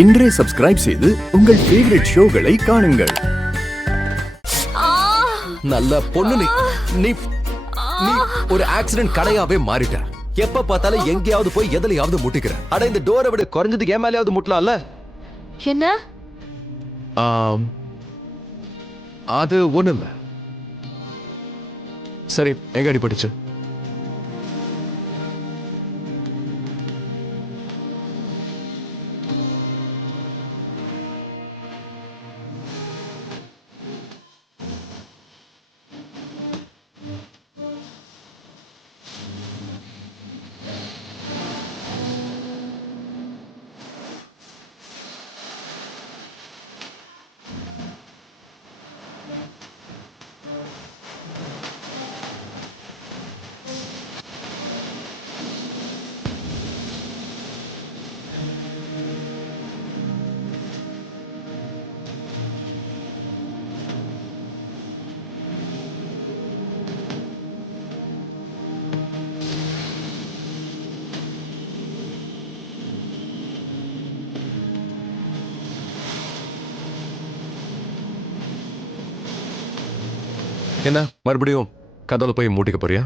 இன்றே சப்ஸ்கிரைப் செய்து உங்கள் ஃபேவரட் ஷோகளை காணுங்கள். நல்ல பொண்ணு நீ நீ நீ ஒரு ஆக்சிடென்ட் கடையாவே மாறிட்ட. எப்ப பார்த்தாலும் எங்கேயாவது போய் எதுலயாவது முட்டிக்கிற. அட இந்த டோரை விட குறைஞ்சதுக்கு ஏன் மேலேயாவது முட்டலாம்ல? என்ன? அது ஒண்ணு இல்ல. சரி, எங்க அடிபட்டுச்சு? என்ன மறுபடியும் கதவுல போய் மூட்டிக்க போறியா?